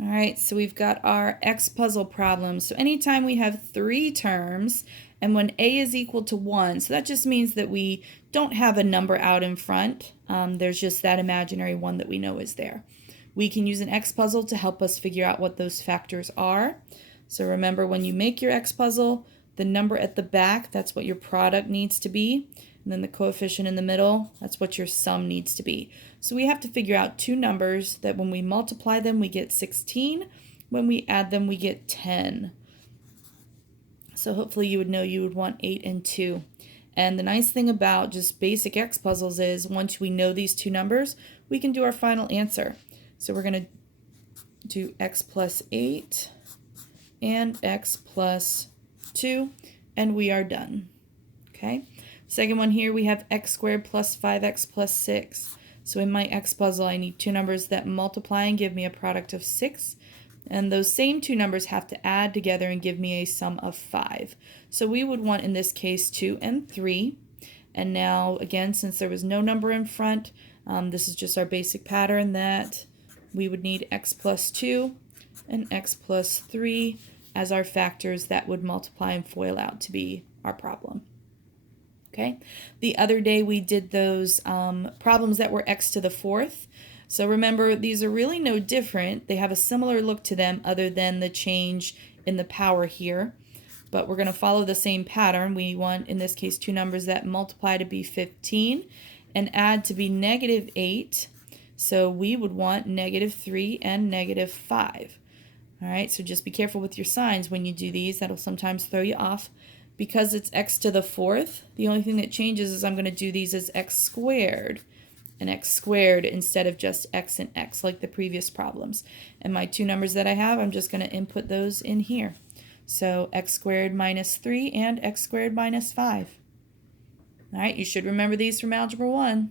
All right, so we've got our X puzzle problem. So anytime we have three terms and when A is equal to 1, so that just means that we don't have a number out in front. There's just that imaginary 1 that we know is there. We can use an X puzzle to help us figure out what those factors are. So remember, when you make your X puzzle, the number at the back, that's what your product needs to be. And then the coefficient in the middle, that's what your sum needs to be. So we have to figure out two numbers that when we multiply them, we get 16. When we add them, we get 10. So hopefully you would know you would want 8 and 2. And the nice thing about just basic X puzzles is once we know these two numbers, we can do our final answer. So we're going to do x plus 8 and x plus 2, and we are done. Okay. Second one here, we have x squared plus 5x plus 6. So in my X puzzle, I need two numbers that multiply and give me a product of 6. And those same two numbers have to add together and give me a sum of 5. So we would want, in this case, 2 and 3. And now, again, since there was no number in front, this is just our basic pattern that we would need x plus 2 and x plus 3 as our factors that would multiply and FOIL out to be our problem. Okay. The other day we did those problems that were x to the 4th. So remember, these are really no different. They have a similar look to them other than the change in the power here. But we're going to follow the same pattern. We want, in this case, two numbers that multiply to be 15 and add to be negative 8. So we would want negative 3 and negative 5. All right, so just be careful with your signs when you do these. That'll sometimes throw you off. Because it's x to the 4th, the only thing that changes is I'm going to do these as x squared and x squared instead of just x and x like the previous problems. And my two numbers that I have, I'm just going to input those in here. So x squared minus 3 and x squared minus 5. All right, you should remember these from Algebra 1.